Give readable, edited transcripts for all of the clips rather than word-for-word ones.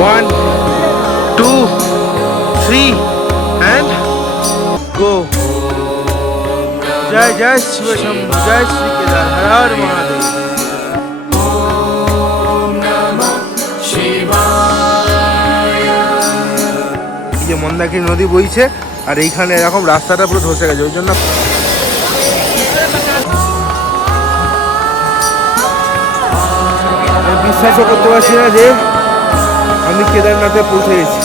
1, 2, 3 and go. জয় জয় শিব শম্ভু, জয় শ্রী কেদার, হর হর মহাদেব। এই যে মন্দাকিনী নদী বইছে আর এইখানে এরকম রাস্তাটা পুরো ধসে গেছে, ওই জন্য বিশ্বাসও করতে পারছি না যে আমি কেদারনাথে পৌঁছে গেছি।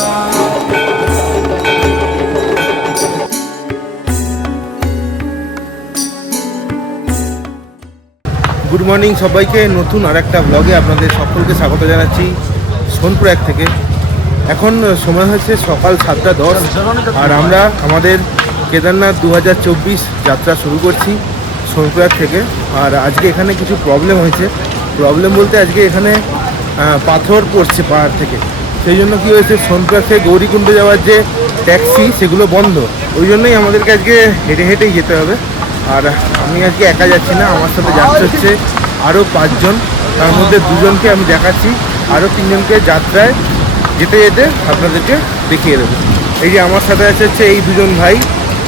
গুড মর্নিং সবাইকে, নতুন আর একটা ব্লগে আপনাদের সকলকে স্বাগত জানাচ্ছি সোনপ্রয়াগ থেকে। এখন সময় হচ্ছে সকাল 7:10 আর আমরা আমাদের কেদারনাথ 2024 যাত্রা শুরু করছি সোনপ্রয়াগ থেকে। আর আজকে এখানে কিছু প্রবলেম হয়েছে, প্রবলেম বলতে আজকে এখানে পাথর পড়ছে পাহাড় থেকে, সেই জন্য কী হয়েছে, সোনপ্রয়াগ থেকে গৌরীকুণ্ডে যাওয়ার যে ট্যাক্সি সেগুলো বন্ধ, ওই জন্যই আমাদেরকে আজকে হেঁটে হেঁটেই যেতে হবে। আর আমি আজকে একা যাচ্ছি না, আমার সাথে যাচ্ছে হচ্ছে আরও 5 জন, তার মধ্যে 2 জনকে আমি দেখাচ্ছি, আরও 3 জনকে যাত্রায় যেতে যেতে আপনাদেরকে দেখিয়ে দেবো। এই যে আমার সাথে আছে হচ্ছে এই 2 জন ভাই,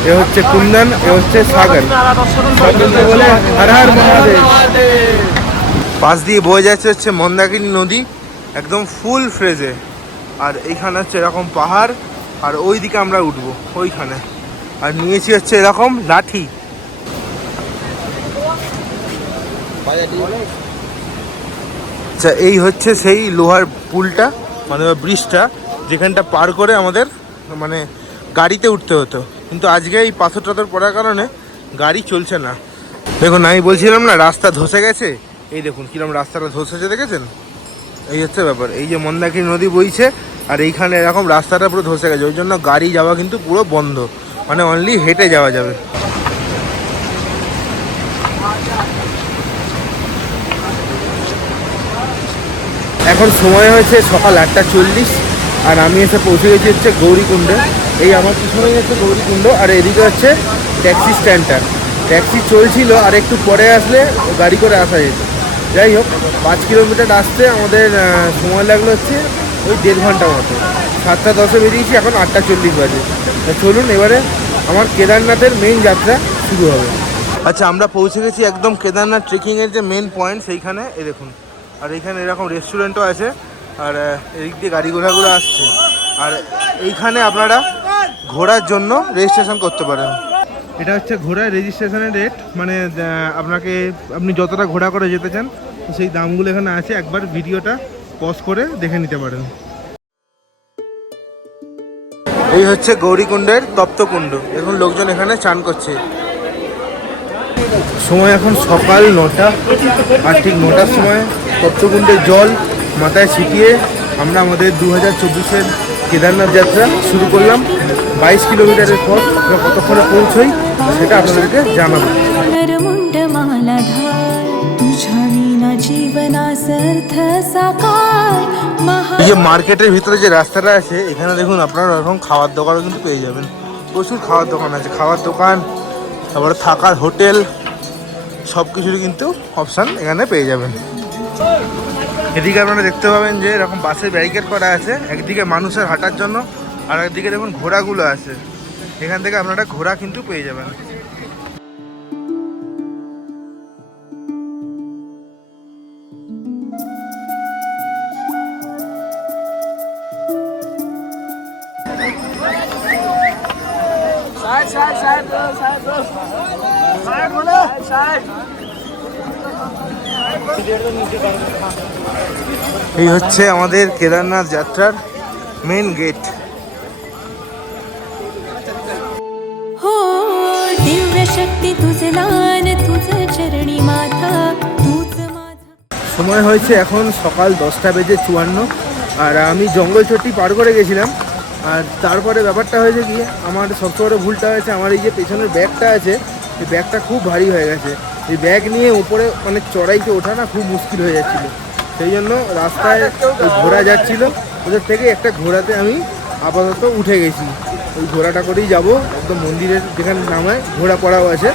এ হচ্ছে কুন্দন, এ হচ্ছে সাগর। বলে হর হর মহাদেব। পাশ দিয়ে বয়ে যাচ্ছে হচ্ছে মন্দাকিনী নদী, একদম ফুল ফ্রেজে। আর এইখানে হচ্ছে এরকম পাহাড়, আর ওই দিকে আমরা উঠবো ওইখানে। আর নিয়েছি হচ্ছে এরকম লাঠি। আচ্ছা, এই হচ্ছে সেই লোহার পুলটা, মানে ব্রিজটা, যেখানটা পার করে আমাদের মানে গাড়িতে উঠতে হতো, কিন্তু আজকে এই পাথর টাথর পড়ার কারণে গাড়ি চলছে না। দেখুন, আমি বলছিলাম না রাস্তা ধসে গেছে, এই দেখুন কিরকম রাস্তাটা ধসেছে, দেখেছেন? এই হচ্ছে ব্যাপার। এই যে মন্দাকিনী নদী বইছে আর এইখানে এরকম রাস্তাটা পুরো ধসে গেছে, ওই জন্য গাড়ি যাওয়া কিন্তু পুরো বন্ধ, মানে অনলি হেঁটে যাওয়া যাবে। এখন সময় হয়েছে সকাল 8:40 আর আমি এসে পৌঁছে গেছি হচ্ছে গৌরীকুণ্ডে। এই আমার পিছনেই হচ্ছে গৌরীকুণ্ড, আর এদিকে হচ্ছে ট্যাক্সি স্ট্যান্ডটা। ট্যাক্সি চলছিল, আর একটু পরে আসলে গাড়ি করে আসা যেত। যাই হোক, 5 কিলোমিটার আসতে আমাদের সময় লাগলো হচ্ছে ওই 1.5 ঘন্টা মতো। 7:10 বেরিয়েছি, এখন 8:40 বাজে। চলুন এবারে আমার কেদারনাথের মেইন যাত্রা শুরু হবে। আচ্ছা, আমরা পৌঁছে গেছি একদম কেদারনাথ ট্রেকিংয়ের যে মেন পয়েন্ট সেইখানে। এই দেখুন, আর এইখানে এরকম রেস্টুরেন্টও আছে, আর এদিক দিয়ে গাড়ি ঘোড়াগুলো আসছে। আর এইখানে আপনারা ঘোরার জন্য রেজিস্ট্রেশন করতে পারেন। এটা হচ্ছে ঘোড়ার রেজিস্ট্রেশনের রেট, মানে আপনি যতটা ঘোড়া করে যেতে চান সেই দামগুলো এখানে আছে, একবার ভিডিওটা পজ করে দেখে নিতে পারেন। এই হচ্ছে গৌরীকুণ্ডের তপ্তকুণ্ড, এখন লোকজন এখানে চান করছে। সময় এখন সকাল 9টা, আর ঠিক 9টার সময় তপ্তকুণ্ডের জল মাথায় ছিটিয়ে আমরা আমাদের 2024-এর কেদারনাথ যাত্রা শুরু করলাম। 22 কিলোমিটারের পথ, আমরা কতক্ষণে পৌঁছই সেটা আপনাদেরকে জানাবো। এই যে মার্কেটের ভিতরে যে রাস্তাটা আছে, এখানে দেখুন আপনারা এরকম খাওয়ার দোকানও কিন্তু পেয়ে যাবেন। প্রচুর খাওয়ার দোকান আছে, খাওয়ার দোকান, তারপরে থাকার হোটেল, সব কিছুরই কিন্তু অপশান এখানে পেয়ে যাবেন। এদিকে আপনারা দেখতে পাবেন যে এরকম বাসের ব্যারিকেড করা আছে, একদিকে মানুষের হাঁটার জন্য, আর একদিকে দেখুন ঘোড়াগুলো আছে, এখান থেকে আপনারা ঘোড়া কিন্তু পেয়ে যাবেন। এই হচ্ছে আমাদের কেদারনাথ যাত্রার মেন গেট। সময় হয়েছে এখন সকাল 10:54, আর আমি জঙ্গল চট্টি পার করে গেছিলাম। আর তারপরে ব্যাপারটা হয়েছে কি, আমার সবচেয়ে বড় ভুলটা হয়েছে, আমার এই যে পেছনের ব্যাগটা আছে, এই ব্যাগটা খুব ভারী হয়ে গেছে। এই ব্যাগ নিয়ে উপরে মানে চড়াইতে ওঠা না খুব মুশকিল হয়ে যাচ্ছিলো, সেই জন্য রাস্তায় ঘোড়া যাচ্ছিল, ওদের থেকে একটা ঘোড়াতে আমি আপাতত উঠে গেছি। ওই ঘোড়াটা করেই যাব একদম মন্দিরের যেখানে নামায়, ঘোড়া পড়াও আছে,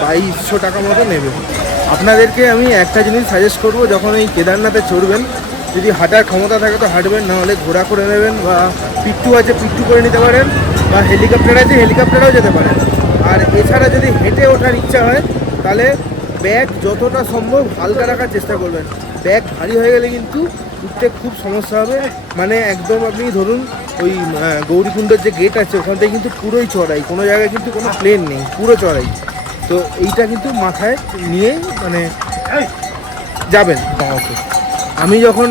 2200 টাকা মতো নেবে। আপনাদেরকে আমি একটা জিনিস সাজেস্ট করব, যখন এই কেদারনাথে চড়বেন যদি হাঁটার ক্ষমতা থাকে তো হাঁটবেন, না হলে ঘোড়া করে নেবেন, বা পিট্টু আছে পিট্টু করে নিতে পারেন, বা হেলিকপ্টার আছে হেলিকপ্টারেও যেতে পারেন। আর এছাড়া যদি হেঁটে ওঠার ইচ্ছা হয় তাহলে ব্যাগ যতটা সম্ভব হালকা রাখার চেষ্টা করবেন। ব্যাগ ভারী হয়ে গেলে কিন্তু উঠতে খুব সমস্যা হবে। মানে একদম আপনি ধরুন ওই গৌরীকুণ্ডের যে গেট আছে ওখান থেকে কিন্তু পুরোই চড়াই, কোনো জায়গায় কিন্তু কোনো প্লেন নেই, পুরো চড়াই। তো এইটা কিন্তু মাথায় নিয়ে মানে যাবেন পাওয়াতে। আমি যখন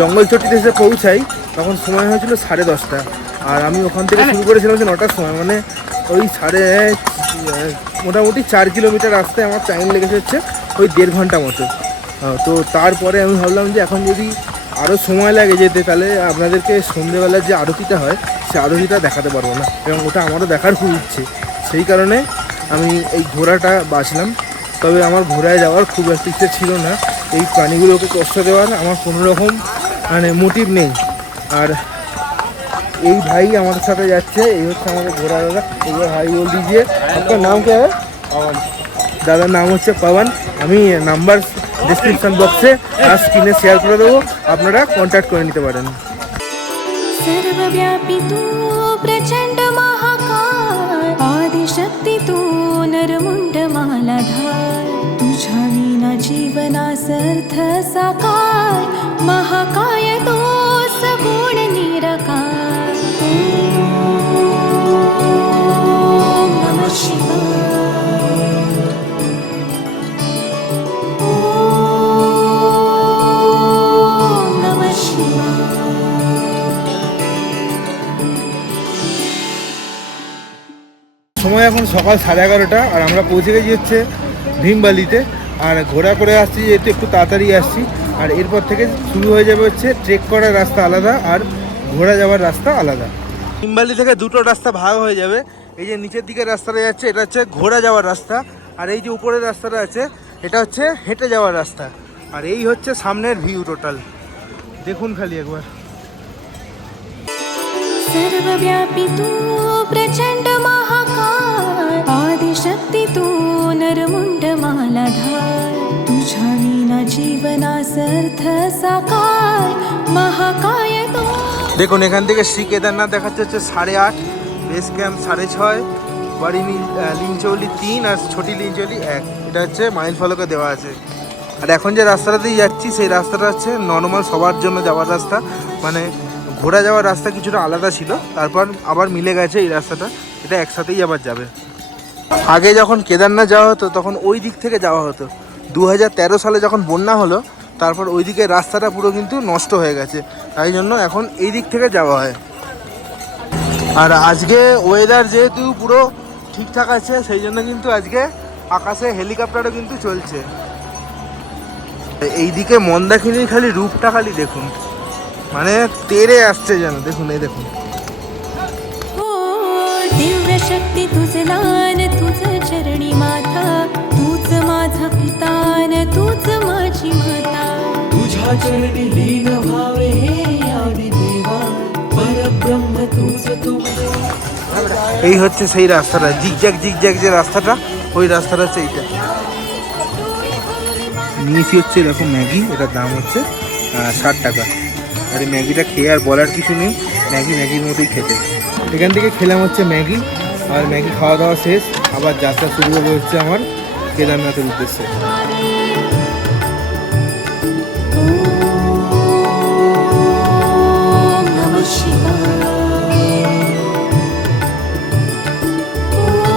জঙ্গলচটিতে এসে পৌঁছাই তখন সময় হয়েছিল 10:30, আর আমি ওখান থেকে শুরু করেছিলাম হচ্ছে 9টার সময়। মানে ওই মোটামুটি 4 কিলোমিটার রাস্তায় আমার টাইম লেগেছে হচ্ছে ওই 1.5 ঘন্টা মতো। তো তারপরে আমি ভাবলাম যে এখন যদি আরও সময় লাগে যেতে তাহলে আপনাদেরকে সন্ধেবেলার যে আরতিটা হয় সেই আরতিটা দেখাতে পারবো না, এবং ওটা আমারও দেখার খুব ইচ্ছে। সেই কারণে আমি এই ঘোড়াটা বাছলাম। তবে আমার ঘোড়ায় যাওয়ার খুব একটা ইচ্ছে ছিল না, এই প্রাণীগুলোকে কষ্ট দেওয়ার আমার কোনো রকম মানে মোটিভ নেই। আর এই ভাই আমাদের সাথে যাচ্ছে, এই হচ্ছে আমাদের ঘোড়া দাদা। এবার ভাই বল দিজিয়ে আপনার নাম কে? পवन। দাদার নাম হচ্ছে পवन। আমি নাম্বার ডিসক্রিপশন বক্সে আর স্ক্রিনে শেয়ার করে দেবো, আপনারা কন্ট্যাক্ট করে নিতে পারেন। सर्वव्यापी तू प्रचंड महाकाय, आदिशक्ती तू नरमुंड मालाधार, तुझ्या विना जीवनासर्थ साकार, महाकाय तो सगुण निराकार. ओम नमः शिवाय. ओम नमः शिवाय. সময় এখন সকাল 11:30, আর আমরা পৌঁছে গেছি হচ্ছে ভীমবালিতে। আর ঘোড়া করে আসছি যেহেতু একটু তাড়াতাড়ি আসছি। আর এরপর থেকে শুরু হয়ে যাবে হচ্ছে ট্রেক করার রাস্তা আলাদা আর ঘোড়া যাওয়ার রাস্তা আলাদা। ভীমবালি থেকে দুটো রাস্তা ভাগ হয়ে যাবে। এই যে নিচের দিকের রাস্তাটা যাচ্ছে এটা হচ্ছে ঘোড়া যাওয়ার রাস্তা, আর এই যে উপরের রাস্তাটা আছে এটা হচ্ছে হেঁটে যাওয়ার রাস্তা। আর এই হচ্ছে সামনের ভিউ টোটাল, দেখুন খালি একবার। सर्वव्यापी तू प्रचंड महाकाय, आदिशक्ती तू नरमुंड मालाधार, तुझ्या विना जीवनासर्थ साकार, महाकाय तो. দেখুন এখান থেকে শ্রী কেদারনাথ দেখাচ্ছে হচ্ছে 8:30, বেস ক্যাম্প 6:30, বাড়ি লিঞ্চৌলি 3 আর ছোটি লিঞ্চৌলি 1। এটা হচ্ছে মাইল ফলকে দেওয়া আছে। আর এখন যে রাস্তাটা দিয়ে যাচ্ছি সেই রাস্তাটা হচ্ছে নর্মাল সবার জন্য যাওয়ার রাস্তা। মানে ঘোড়া যাওয়ার রাস্তা কিছুটা আলাদা ছিল, তারপর আবার মিলে গেছে এই রাস্তাটা, এটা একসাথেই আবার যাবে। আগে যখন কেদারনাথ যাওয়া হতো তখন ওই দিক থেকে যাওয়া হতো। 2013 সালে যখন বন্যা হলো তারপর ওই দিকে রাস্তাটা পুরো কিন্তু নষ্ট হয়ে গেছে, তাই জন্য এখন এই দিক থেকে যাওয়া হয়। আর আজকে ওয়েদার যেহেতু পুরো ঠিকঠাক আছে সেই জন্য কিন্তু আজকে আকাশে হেলিকপ্টারও কিন্তু চলছে। এইদিকে মন্দাকিনীর খালি রূপটা খালি দেখুন, মানে তেরে আসছে যেন। দেখুন এই দেখুন, दिव्य शक्ती तुझ लान, तुझ चरणी माथा, तूच माझा पिता न तूच माझी माता, तुझ्या चरणी लीन भावे हे आदि देवा, परब्रह्म तुझ तू. এই হচ্ছে সেই রাস্তাটা, জিগজ্যাগ যে রাস্তাটা, ওই রাস্তাটা হচ্ছে এইটা। নিয়েছি হচ্ছে এরকম ম্যাগি, এটার দাম হচ্ছে 60 টাকা। আর এই ম্যাগিটা খেয়ে আর বলার কিছু নেই, ম্যাগির মতোই খেতে। এখান থেকে খেলাম হচ্ছে ম্যাগি, আর ম্যাগি খাওয়া দাওয়া শেষ, আবার যাত্রা শুরু হবে হচ্ছে আমার কেদারনাথের উদ্দেশ্যে। ओम नमः शिवाय. ओम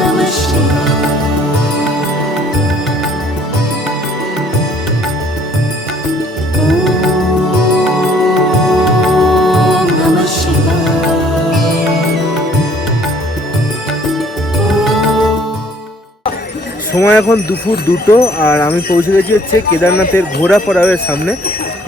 नमः शिवाय. ओम नमः शिवाय. সময় এখন দুপুর 2টো, আর আমি পৌঁছে গেছি হচ্ছে কেদারনাথের ঘোড়া পড়াওয়ের সামনে।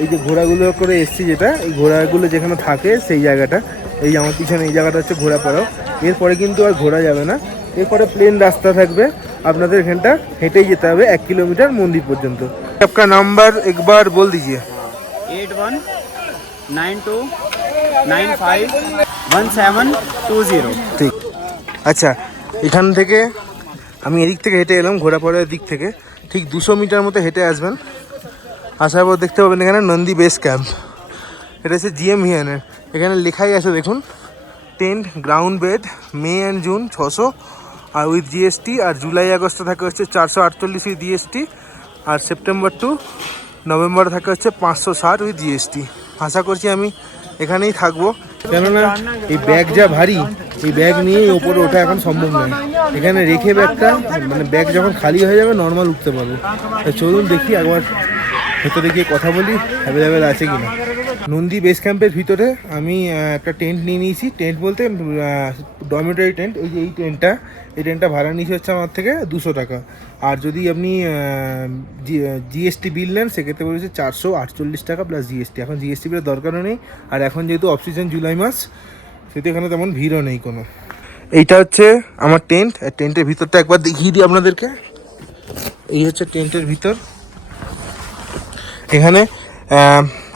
এই যে ঘোড়াগুলো করে এসছি, যেটা এই ঘোড়াগুলো যেখানে থাকে সেই জায়গাটা, এই আমার পিছনে এই জায়গাটা হচ্ছে ঘোড়া পড়াও। এরপরে কিন্তু আর ঘোড়া যাবে না, এরপরে প্লেন রাস্তা থাকবে, আপনাদের এখানটা হেঁটেই যেতে হবে 1 কিলোমিটার মন্দির পর্যন্ত। আপনার নাম্বার একবার বল দিজিয়ে। 8192951720। ঠিক আচ্ছা, এখান থেকে আমি এদিক থেকে হেঁটে এলাম ঘোড়াপাড়ার দিক থেকে, ঠিক 200 মিটার মতো হেঁটে আসবেন, আসার পর দেখতে পাবেন এখানে নন্দী বেস ক্যাম্প, এটা হচ্ছে জিএম ভিএনের। এখানে লেখাই আছে দেখুন, tent ground bed May and June 600 আর উইথ জিএসটি, আর জুলাই আগস্টে থাকে হচ্ছে 448 উইথ জিএসটি, আর সেপ্টেম্বর টু নভেম্বর থাকে হচ্ছে 560 উইথ জিএসটি। আশা করছি আমি এখানেই থাকবো, কেননা এই ব্যাগ যা ভারী, এই ব্যাগ নিয়ে ওপরে ওঠা এখন সম্ভব নয়। এখানে রেখে ব্যাগটা, মানে ব্যাগ যখন খালি হয়ে যাবে নর্মাল উঠতে পারবো। চলুন দেখি একবার ভেতরে গিয়ে কথা বলি অ্যাভেলেবেল আছে কি না। নন্দী বেস ক্যাম্পের ভিতরে আমি একটা টেন্ট নিয়ে নিয়েছি। টেন্ট বলতে ডরমেটরি টেন্ট। এই যে এই টেন্টটা ভাড়া নিয়েছি হচ্ছে আমার থেকে 200 টাকা। আর যদি আপনি জিএসটি বিল নেন সেক্ষেত্রে বলেছে 448 টাকা প্লাস জিএসটি। এখন জিএসটি বিলের দরকারও নেই, আর এখন যেহেতু অফ সিজন জুলাই মাস, সেহেতু এখানে তেমন ভিড়ও নেই কোনো। এইটা হচ্ছে আমার টেন্ট। টেন্টের ভিতরটা একবার দেখিয়ে দিই আপনাদেরকে। এই হচ্ছে টেন্টের ভিতর। এখানে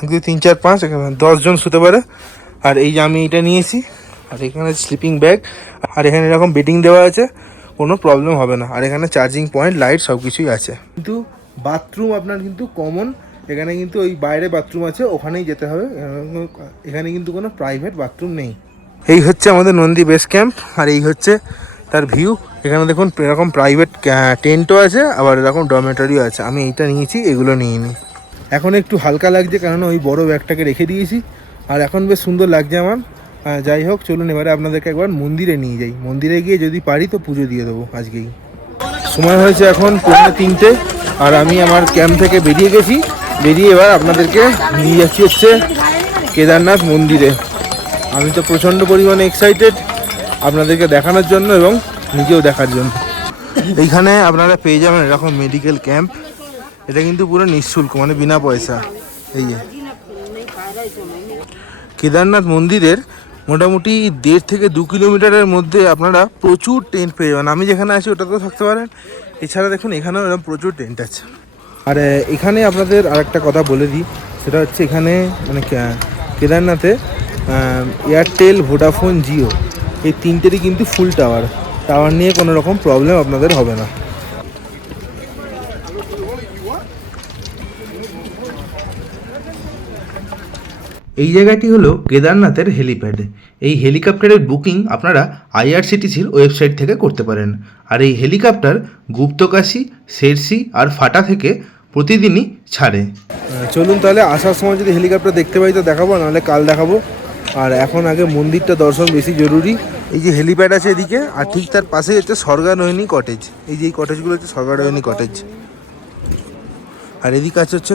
1 2 3 4 5 এখানে 10 জন শুতে পারে। আর এই যে আমি এটা নিয়েছি, আর এখানে স্লিপিং ব্যাগ, আর এখানে এরকম বেডিং দেওয়া আছে, কোনো প্রবলেম হবে না। আর এখানে চার্জিং পয়েন্ট, লাইট সব কিছুই আছে। কিন্তু বাথরুম আপনার কিন্তু কমন, এখানে কিন্তু ওই বাইরে বাথরুম আছে, ওখানেই যেতে হবে। এখানে কিন্তু কোনো প্রাইভেট বাথরুম নেই। এই হচ্ছে আমাদের নন্দী বেস ক্যাম্প, আর এই হচ্ছে তার ভিউ। এখানে দেখুন এরকম প্রাইভেট টেন্টও আছে, আবার এরকম ডরমেটরিও আছে। আমি এইটা নিয়েছি, এগুলো নিইনি। এখন একটু হালকা লাগছে, কেননা ওই বড় ব্যাগটাকে রেখে দিয়েছি। আর এখন বেশ সুন্দর লাগছে আমার। যাই হোক, চলুন এবারে আপনাদেরকে একবার মন্দিরে নিয়ে যাই। মন্দিরে গিয়ে যদি পারি তো পুজো দিয়ে দেবো আজকেই। সময় হয়েছে এখন 3:45, আর আমি আমার ক্যাম্প থেকে বেরিয়ে গেছি। বেরিয়ে এবার আপনাদেরকে নিয়ে যাচ্ছি হচ্ছে কেদারনাথ মন্দিরে। আমি তো প্রচণ্ড পরিমাণে এক্সাইটেড আপনাদেরকে দেখানোর জন্য এবং নিজেও দেখার জন্য। এইখানে আপনারা পেয়ে যাবেন এরকম মেডিকেল ক্যাম্প। এটা কিন্তু পুরো নিঃশুল্ক, মানে বিনা পয়সা। এই যে কেদারনাথ মন্দিরের মোটামুটি 1.5 থেকে 2 কিলোমিটারের মধ্যে আপনারা প্রচুর টেন্ট পেয়ে যাবেন। আমি যেখানে আছি ওটাতেও থাকতে পারেন, এছাড়া দেখুন এখানেও এরকম প্রচুর টেন্ট আছে। আর এখানে আপনাদের আরেকটা কথা বলে দিই, সেটা হচ্ছে এখানে মানে কেদারনাথে এয়ারটেল, ভোডাফোন, জিও এই তিনটেরই কিন্তু ফুল টাওয়ার নিয়ে কোনো রকম প্রবলেম আপনাদের হবে না। এই জায়গাটি হলো কেদারনাথের হেলিপ্যাড। এই হেলিকপ্টারের বুকিং আপনারা আইআরসিটিসির ওয়েবসাইট থেকে করতে পারেন। আর এই হেলিকপ্টার গুপ্তকাশী, শেরসি আর ফাটা থেকে প্রতিদিনই ছাড়ে। চলুন তাহলে আসার সময় যদি হেলিকপ্টার দেখতে পাই তো দেখাবো, নাহলে কাল দেখাবো। আর এখন আগে মন্দিরটা দর্শন বেশি জরুরি। এই যে হেলিপ্যাড আছে এদিকে, আর ঠিক তার পাশেই হচ্ছে স্বর্গারোহিণী কটেজ। এই যে এই কটেজগুলো হচ্ছে স্বর্গারোহিণী কটেজ। আর এদিকে আছে হচ্ছে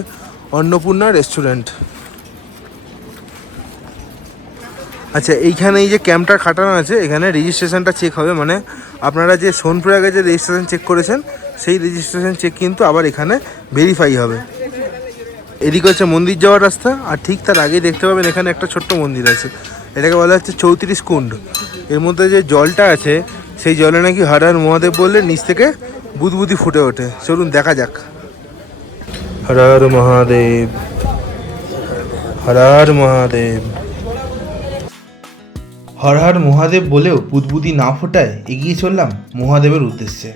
অন্নপূর্ণা রেস্টুরেন্ট। আচ্ছা, এইখানে এই যে ক্যাম্পটা খাটানো আছে, এখানে রেজিস্ট্রেশনটা চেক হবে। মানে আপনারা যে সোনপ্রয়াগে যে রেজিস্ট্রেশন চেক করেছেন, সেই রেজিস্ট্রেশন চেক কিন্তু আবার এখানে ভেরিফাই হবে। এদিকে হচ্ছে মন্দির যাওয়ার রাস্তা, আর ঠিক তার আগেই দেখতে পাবেন এখানে একটা ছোট্ট মন্দির আছে। এটাকে বলা হচ্ছে 34 কুণ্ড। এর মধ্যে যে জলটা আছে, সেই জলে নাকি হর হর মহাদেব বললে নিচ থেকে বুদবুদি ফুটে ওঠে। চলুন দেখা যাক। হর হর মহাদেব, হর হর মহাদেব। হর হর মহাদেব বলেও বুদবুদি না ফোটায় এগিয়ে চললাম মহাদেবের উদ্দেশ্যে।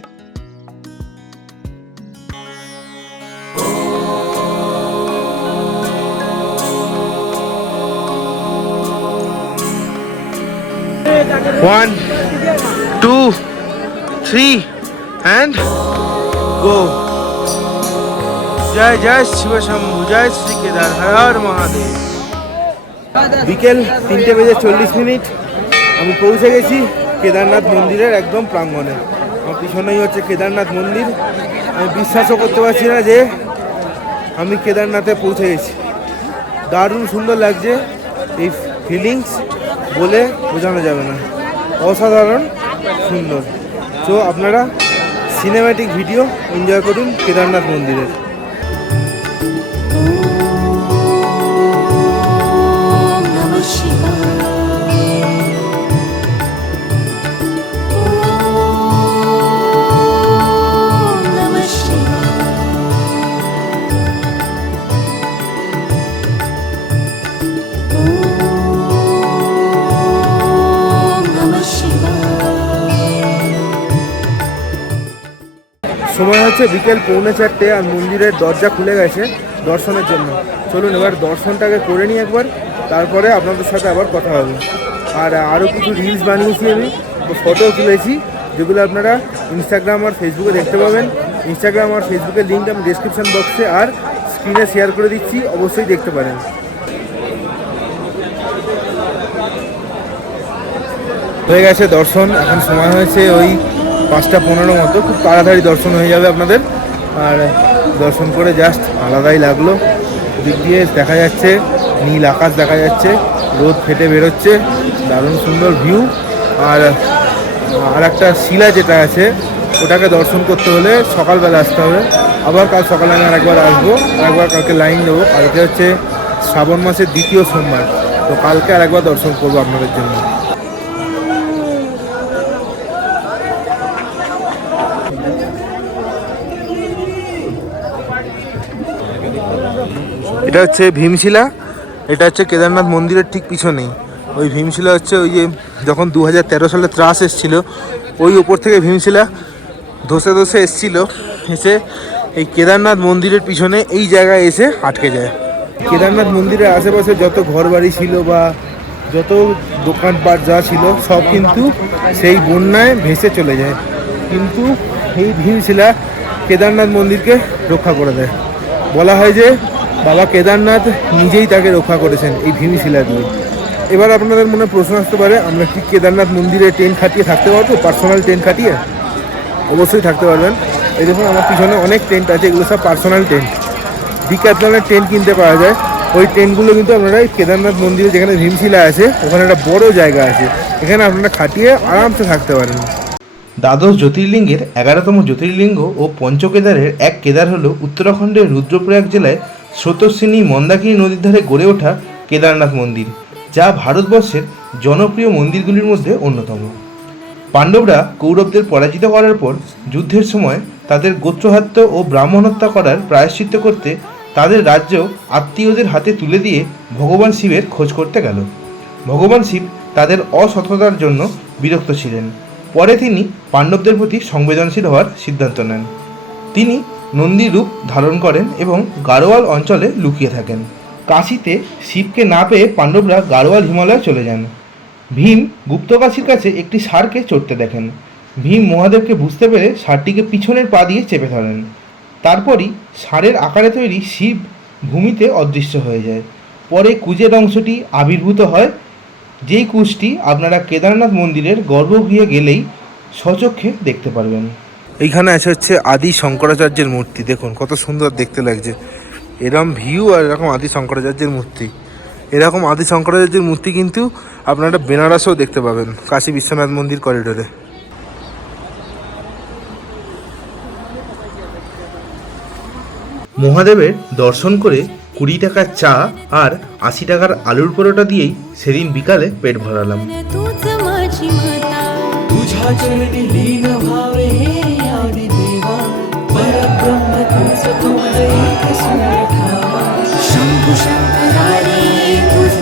One, 2, 3 and go. জয় জয় শিব শম্ভু, জয় শ্রী কেদার, হর হর মহাদেব। বিকেল 3:40 আমি পৌঁছে গেছি কেদারনাথ মন্দিরের একদম প্রাঙ্গণে। আমার পিছনেই হচ্ছে কেদারনাথ মন্দির। আমি বিশ্বাসও করতে পারছি না যে আমি কেদারনাথে পৌঁছে গেছি। দারুণ সুন্দর লাগছে, এই ফিলিংস বলে বোঝানো যাবে না, অসাধারণ সুন্দর। তো আপনারা সিনেম্যাটিক ভিডিও এনজয় করুন কেদারনাথ মন্দিরের। সময় হচ্ছে বিকেল 3:45, আর মন্দিরের দরজা খুলে গেছে। দর্শনের জন্য। চলুন এবার দর্শনটাকে করে নিই একবার, তারপরে আপনাদের সাথে আবার কথা হবে। আর আরও কিছু রিলস বানিয়েছি আমি, ফটো তুলেছি, যেগুলো আপনারা ইনস্টাগ্রাম আর ফেসবুকে দেখতে পাবেন। ইনস্টাগ্রাম আর ফেসবুকের লিঙ্ক আমি ডেসক্রিপশন বক্সে আর স্ক্রিনে শেয়ার করে দিচ্ছি, অবশ্যই দেখতে পারেন। হয়ে গেছে দর্শন, এখন সময় হয়েছে ওই 5:15 মতো, খুব তাড়াতাড়ি দর্শন হয়ে যাবে আপনাদের। আর দর্শন করে জাস্ট আলাদাই লাগলো। দিক দিয়ে দেখা যাচ্ছে নীল আকাশ, দেখা যাচ্ছে রোদ ফেটে বেরোচ্ছে, দারুণ সুন্দর ভিউ। আর একটা শিলা যেটা আছে ওটাকে দর্শন করতে হলে সকালবেলা আসতে হবে। আবার কাল সকালে আমি আরেকবার আসবো, আরেকবার কালকে লাইন দেবো। কালকে হচ্ছে শ্রাবণ মাসের 2য় সোমবার, তো কালকে আরেকবার দর্শন করবো আপনাদের জন্য। এটা হচ্ছে ভীমশিলা, এটা হচ্ছে কেদারনাথ মন্দিরের ঠিক পিছনেই। ওই ভীমশিলা হচ্ছে ওই যে যখন 2013 সালে ত্রাস এসেছিল, ওই ওপর থেকে ভীমশিলা ধসে ধসে এসেছিলো, এসে এই কেদারনাথ মন্দিরের পিছনে এই জায়গায় এসে আটকে যায়। কেদারনাথ মন্দিরের আশেপাশে যত ঘরবাড়ি ছিল বা যত দোকানপাট যা ছিল সব কিন্তু সেই বন্যায় ভেসে চলে যায়, কিন্তু এই ভীমশিলা কেদারনাথ মন্দিরকে রক্ষা করে দেয়। বলা হয় যে বাবা কেদারনাথ নিজেই তাকে রক্ষা করেছেন এই ভীমশিলা দিয়ে। এবার আপনাদের মনে প্রশ্ন আসতে পারে, আমরা কি কেদারনাথ মন্দিরে টেন্ট খাটিয়ে থাকতে পারবো, পার্সোনাল টেন্ট খাটিয়ে? অবশ্যই থাকতে পারবেন। এই দেখুন আমার পিছনে অনেক টেন্ট আছে, এগুলো সব পার্সোনাল টেন্ট। ডিক্যাথলনের টেন্ট কিনতে পাওয়া যায়। ওই টেন্টগুলো কিন্তু আপনারা এই কেদারনাথ মন্দিরে যেখানে ভীমশিলা আছে ওখানে একটা বড় জায়গা আছে, এখানে আপনারা খাটিয়ে আরামসে থাকতে পারেন। দ্বাদশ জ্যোতির্লিঙ্গের 11তম জ্যোতির্লিঙ্গ ও পঞ্চকেদারের এক কেদার হল উত্তরাখণ্ডের রুদ্রপ্রয়াগ জেলায় স্রোতস্বিনী মন্দাকিনী নদীর ধারে গড়ে ওঠা কেদারনাথ মন্দির, যা ভারতবর্ষের জনপ্রিয় মন্দিরগুলির মধ্যে অন্যতম। পাণ্ডবরা কৌরবদের পরাজিত করার পর যুদ্ধের সময় তাদের গোত্রহত্যা ও ব্রাহ্মণ হত্যা করার প্রায়শ্চিত্ত করতে তাদের রাজ্য আত্মীয়দের হাতে তুলে দিয়ে ভগবান শিবের খোঁজ করতে গেল। ভগবান শিব তাদের অসততার জন্য বিরক্ত ছিলেন। পরে তিনি পাণ্ডবদের প্রতি সংবেদনশীল হওয়ার সিদ্ধান্ত নেন। তিনি নন্দী রূপ ধারণ করেন এবং গাড়োয়াল অঞ্চলে লুকিয়ে থাকেন। কাশীতে শিবকে না পেয়ে পাণ্ডবরা গাড়োয়াল হিমালয়ে চলে যান। ভীম গুপ্তকাশীর কাছে একটি ষাঁড়কে চড়তে দেখেন। ভীম মহাদেবকে বুঝতে পেরে ষাঁড়টিকে পিছনের পা দিয়ে চেপে ধরেন। তারপরই ষাঁড়ের আকারে তৈরি শিব ভূমিতে অদৃশ্য হয়ে যায়। পরে কুজের অংশটি আবির্ভূত হয়, যেই কুশটি আপনারা কেদারনাথ মন্দিরের গর্ভগৃহে গেলেই স্বচক্ষে দেখতে পারবেন। এইখানে আছে হচ্ছে আদি শঙ্করাচার্যের মূর্তি, দেখুন কত সুন্দর দেখতে লাগছে। এরকম ভিউ আর এরকম আদি শঙ্করাচার্যের মূর্তি, এরকম আদি শঙ্করাচার্যের মূর্তি কিন্তু আপনারা বেনারসেও দেখতে পাবেন, কাশী বিশ্বনাথ মন্দির করিডোরে। মহাদেবের দর্শন করে 20 টাকার চা আর 80 টাকার আলুর পরোটা দিয়েই সেদিন বিকালে পেট ভরালাম। तूच माझी माता तुझ्या चरणी लीन व्हावे हे आदि देवा परब्रह्म तूच तुझ एक सूर्य ठावा शंभु शंकरारे तुझ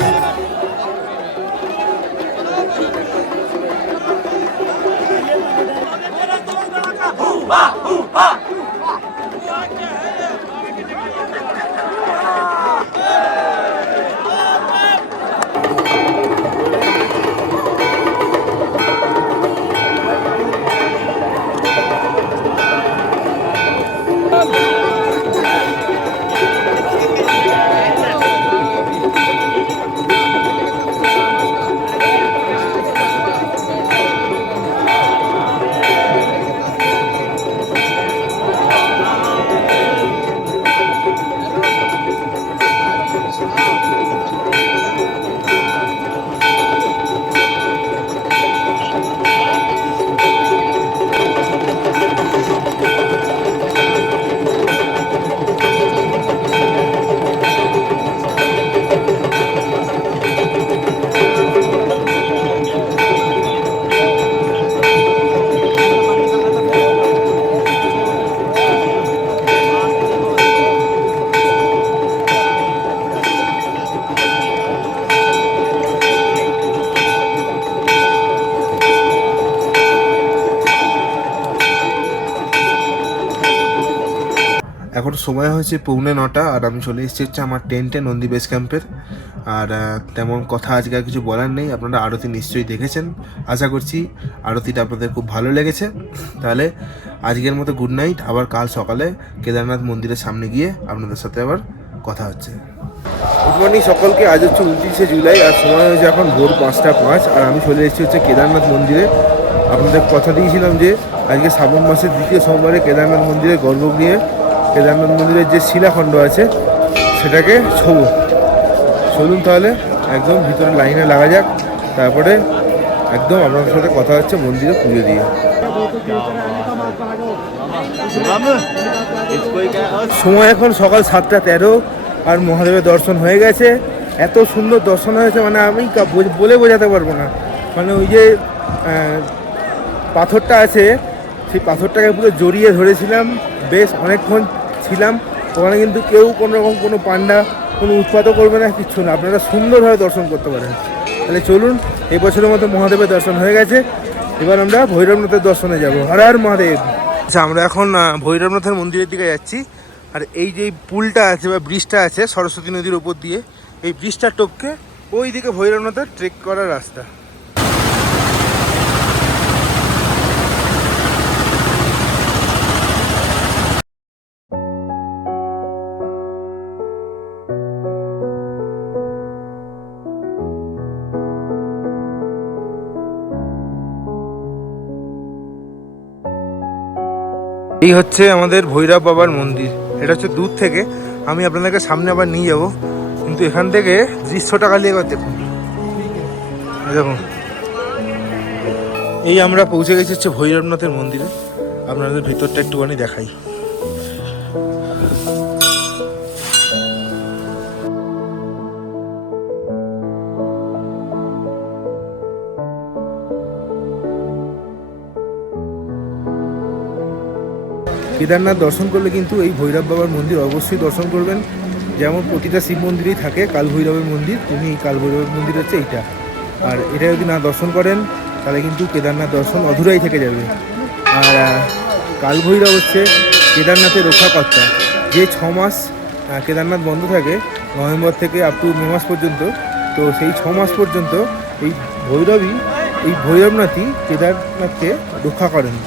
সময় হয়েছে 8:45 আর আমি চলে এসেছি হচ্ছে আমার টেন্টে নন্দী বেস ক্যাম্পের। আর তেমন কথা আজকে আর কিছু বলার নেই, আপনারা আরতি নিশ্চয়ই দেখেছেন, আশা করছি আরতিটা আপনাদের খুব ভালো লেগেছে। তাহলে আজকের মতো গুড নাইট, আবার কাল সকালে কেদারনাথ মন্দিরের সামনে গিয়ে আপনাদের সাথে আবার কথা হচ্ছে। গুড মর্নিং সকলকে, আজ হচ্ছে 29শে জুলাই আর সময় হয়েছে এখন ভোর 5:05 আর আমি চলে এসেছি হচ্ছে কেদারনাথ মন্দিরে। আপনাদের কথা দিয়েছিলাম যে আজকে শ্রাবণ মাসের দ্বিতীয় সোমবারে কেদারনাথ মন্দিরের গর্ভগৃহে কেদারনাথ মন্দিরের যে শিলাখণ্ড আছে সেটাকে ছোবো। চলুন তাহলে একদম ভিতরে লাইনে লাগা যাক, তারপরে একদম আপনাদের সাথে কথা হচ্ছে মন্দিরে পুজো দিয়ে। সময় এখন সকাল 7:13 আর মহাদেবের দর্শন হয়ে গেছে। এত সুন্দর দর্শন হয়েছে মানে আমি বলে বোঝাতে পারবো না। মানে ওই যে পাথরটা আছে সেই পাথরটাকে পুরো জড়িয়ে ধরেছিলাম, বেশ অনেকক্ষণ ছিলাম ওখানে, কিন্তু কেউ কোনো রকম কোনো পান্ডা কোনো উৎপাতও করবে না, কিচ্ছু না, আপনারা সুন্দরভাবে দর্শন করতে পারেন। তাহলে চলুন, এই বছরের মতো মহাদেবের দর্শন হয়ে গেছে, এবার আমরা ভৈরবনাথের দর্শনে যাব। হর হর মহাদেব। আচ্ছা, আমরা এখন ভৈরবনাথের মন্দিরের দিকে যাচ্ছি। আর এই যে পুলটা আছে বা ব্রিজটা আছে সরস্বতী নদীর ওপর দিয়ে, এই ব্রিজটা টপকে ওই দিকে ভৈরবনাথের ট্রেক করার রাস্তা। এই হচ্ছে আমাদের ভৈরব বাবার মন্দির। এটা হচ্ছে দূর থেকে, আমি আপনাদেরকে সামনে আবার নিয়ে যাব, কিন্তু এখান থেকে দৃশ্যটা খালি একবার দেখুন। দেখুন, এই আমরা পৌঁছে গেছি হচ্ছে ভৈরবনাথের মন্দিরে। আপনাদের ভিতরটা একটুখানি দেখাই। কেদারনাথ দর্শন করলে কিন্তু এই ভৈরব বাবার মন্দির অবশ্যই দর্শন করবেন। যেমন প্রতিটা শিব মন্দিরেই থাকে কাল ভৈরবের মন্দির, তুমি এই কাল ভৈরবের মন্দির হচ্ছে এইটা। আর এটা যদি না দর্শন করেন তাহলে কিন্তু কেদারনাথ দর্শন অধুরাই থেকে যাবে। আর কাল ভৈরব হচ্ছে কেদারনাথের রক্ষাকর্তা। যে 6 মাস কেদারনাথ বন্ধ থাকে, নভেম্বর থেকে আপ টু মে মাস পর্যন্ত, তো সেই 6 মাস পর্যন্ত এই ভৈরবনাথই কেদারনাথকে রক্ষা করেন।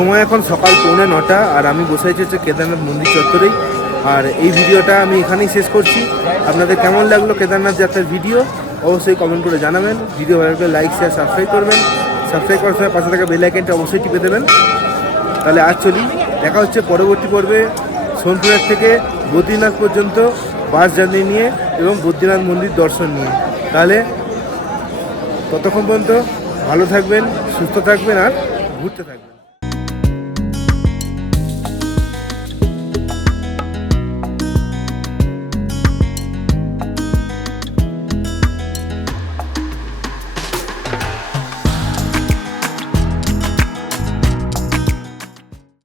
সময় এখন সকাল 8:45 আর আমি বসে আছি হচ্ছে কেদারনাথ মন্দির চত্বরেই। আর এই ভিডিওটা আমি এখানেই শেষ করছি। আপনাদের কেমন লাগলো কেদারনাথ যাত্রার ভিডিও অবশ্যই কমেন্ট করে জানাবেন। ভিডিও ভালো লাগলে লাইক শেয়ার সাবস্ক্রাইব করবেন। সাবস্ক্রাইব করার সময় পাশে থাকা বেল আইকনটা অবশ্যই টিপে দেবেন। তাহলে আজ চলি, দেখা হচ্ছে পরবর্তী পর্বে সোনপুরের থেকে বদ্রীনাথ পর্যন্ত বাস জার্নি নিয়ে এবং বদ্রীনাথ মন্দির দর্শন নিয়ে। তাহলে ততক্ষণ পর্যন্ত ভালো থাকবেন, সুস্থ থাকবেন আর ঘুরতে থাকবেন।